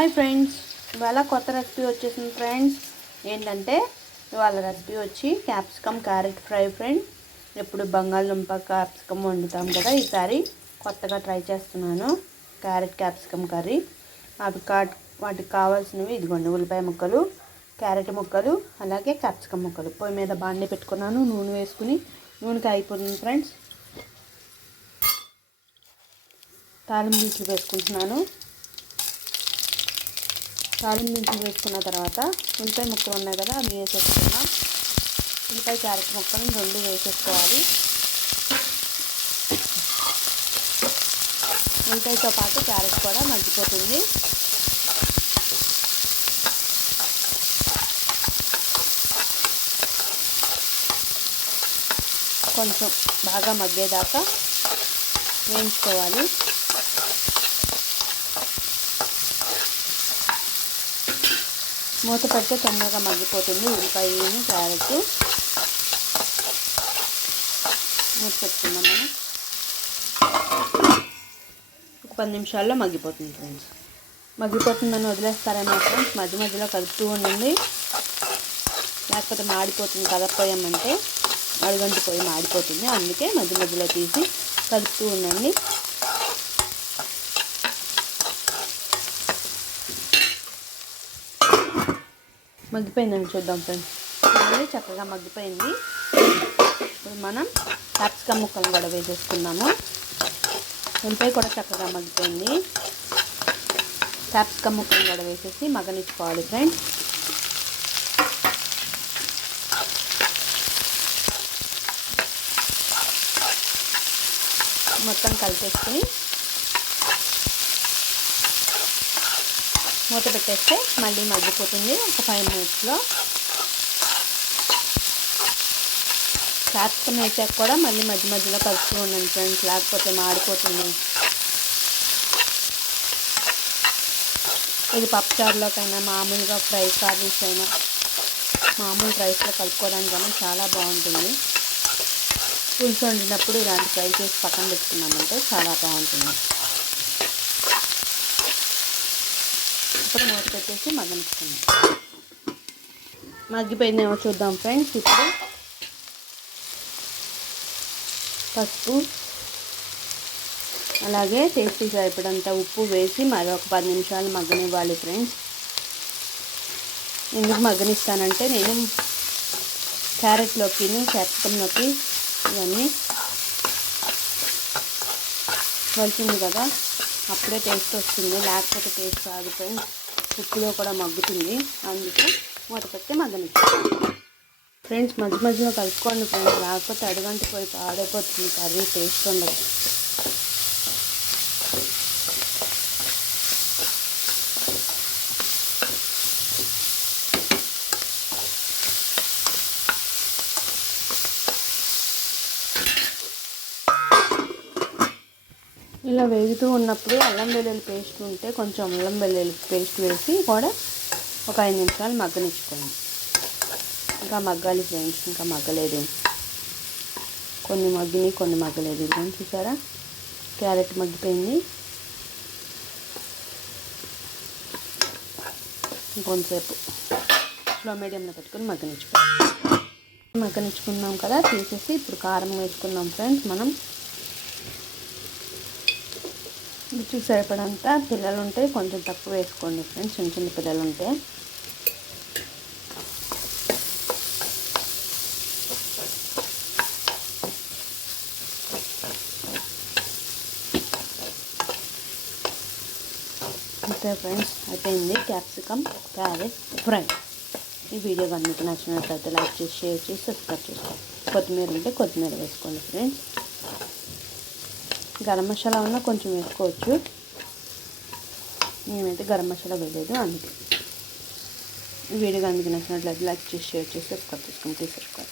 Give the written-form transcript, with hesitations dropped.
Hi friends, ఇవాళ కొత్త recipe వచ్చేసింది ఫ్రెండ్స్. ఏంటంటే ఇవాళ రెసిపీ వచ్చి క్యాప్సికమ్ క్యారెట్ ఫ్రై ఫ్రెండ్. ఎప్పుడు బంగాళదుంప క్యాప్సికమ్ వండుతాం కదా, ఈసారి కొత్తగా ట్రై చేస్తున్నాను. Carrot capsicum curry. వాటికి కావాల్సినవి ఇదిగోండి: ఉల్లిపాయ ముక్కలు, క్యారెట్ ముక్కలు, అలాగే క్యాప్సికమ్ ముక్కలు. పొయ్యి మీద బాండి పెట్టుకున్నాను. నూనె వేసుకుని, నూనెకి అయిపోతుంది ఫ్రెండ్స్. తాలింపు దినుసులు వేసుకుంటున్నాను. తాలింపు దినుసులు వేసుకున్న తర్వాత ఉల్లిపాయ ముక్కలు ఉన్నాయి కదా, అవి వేసేసుకున్నాం. ఉల్లిపాయ క్యారెట్ ముక్కలు రెండు వేసేసుకోవాలి. ఉల్లిపాయతో పాటు క్యారెట్ కూడా మగ్గిపోతుంది. కొంచెం బాగా మగ్గేదాకా వేయించుకోవాలి. మూత పెడితే తొందరగా మగ్గిపోతుంది ఉల్లిపాయను క్యారెట్. మూత పెట్టుకుందాం మనం. ఒక 10 నిమిషాల్లో మగ్గిపోతుంది ఫ్రెండ్స్. మగ్గిపోతుందని వదిలేస్తారేమో ఫ్రెండ్స్, మధ్య మధ్యలో కలుపుతూ ఉండండి, లేకపోతే మాడిపోతుంది. కదపోయామంటే అడుగంటి పోయి మాడిపోతుంది. అందుకే మధ్య మధ్యలో తీసి కలుపుతూ ఉండండి. మగ్గిపోయిందని చూద్దాం ఫ్రెండ్స్. ఇది చక్కగా మగ్గిపోయింది. ఇప్పుడు మనం క్యాప్సికమ్ ముక్కలను కూడా వేసేసుకున్నాము. ఉల్లిపాయ కూడా చక్కగా మగ్గిపోయింది. క్యాప్సికమ్ ముక్కలను కూడా వేసేసి మగ్గనిచ్చుకోవాలి ఫ్రెండ్స్. మొత్తం కలిపేసుకుని మూత పెట్టేస్తే మళ్ళీ మగ్గిపోతుంది ఒక 5 మినిట్స్లో. క్యాప్సికమ్ వేసాక కూడా మళ్ళీ మధ్య మధ్యలో కలుపుతూ ఉండండి ఫ్రెండ్స్, లేకపోతే మాడిపోతుంది. ఇది పప్పుచారులోకైనా, మామూలుగా ఫ్రై కర్రీస్ అయినా, మామూలు రైస్లో కలుపుకోవడానికైనా చాలా బాగుంటుంది. పులుసు వండినప్పుడు ఇలాంటి ఫ్రై చేసి పక్కన పెట్టుకున్నామంటే చాలా బాగుంటుంది. ఇప్పుడు మూత పెట్టేసి మగ్గనిస్తున్నాం. మగ్గిపోయిందేమో చూద్దాం ఫ్రెండ్స్. ఇప్పుడు పసుపు, అలాగే టేస్టీ సరిపడంత ఉప్పు వేసి మరొక 10 నిమిషాలు మగ్గనివ్వాలి ఫ్రెండ్స్. ఎందుకు మగ్గనిస్తానంటే నేను క్యారెట్లోకి, క్యాప్సికంలోకి ఇవన్నీ వలిసింది కదా, అప్పుడే టేస్ట్ వస్తుంది, లేకపోతే టేస్ట్ రాదు ఫ్రెండ్స్. ఉప్పులో కూడా మగ్గుతుంది, అందుకే మూత పెట్టి మగ్గనిచ్చాను ఫ్రెండ్స్. మధ్య మధ్యలో కలుపుకోండి ఫ్రెండ్స్, లేకపోతే అడుగంటి పోయి పాడైపోతుంది కర్రీ, టేస్ట్ ఉండదు. ఇలా వేగుతూ ఉన్నప్పుడు అల్లం వెల్లుల్లి పేస్ట్ ఉంటే కొంచెం అల్లం వెల్లుల్లి పేస్ట్ వేసి కూడా ఒక 5 నిమిషాలు మగ్గనిచ్చుకోండి. ఇంకా మగ్గాలి ఫ్రెండ్స్, ఇంకా మగ్గలేదు. కొన్ని మగ్గినాయి, కొన్ని మగ్గలేదు. ఇదిగోండి చూసారా, క్యారెట్ మగ్గిపోయింది. ఇంకొంతసేపు స్లో మీడియంలో పెట్టుకొని మగ్గనిచ్చుకున్నాం కదా, తీసేసి ఇప్పుడు కారం వేసుకున్నాం ఫ్రెండ్స్. మనం రుచికి సరిపడంత, పిల్లలు ఉంటే కొంచెం తక్కువ వేసుకోండి ఫ్రెండ్స్, చిన్న చిన్న పిల్లలు ఉంటే. అంతే ఫ్రెండ్స్, అయిపోయింది క్యాప్సికమ్ క్యారెట్ ఫ్రై. ఈ వీడియో కానీ మీకు నచ్చినట్లయితే లైక్ చేసి, షేర్ చేసి, సబ్స్క్రైబ్ చేసుకోండి. కొత్తిమీర ఉంటే కొత్తిమీర వేసుకోండి ఫ్రెండ్స్. గరం మసాలా ఉన్నా కొంచెం వేసుకోవచ్చు. నేనైతే గరం మసాలా వేయలేదు, అందుకే. ఈ వీడియో కానీ మీకు నచ్చినట్లయితే లైక్ చేసి, షేర్ చేసి, సబ్స్క్రైబ్ చేసుకోండి.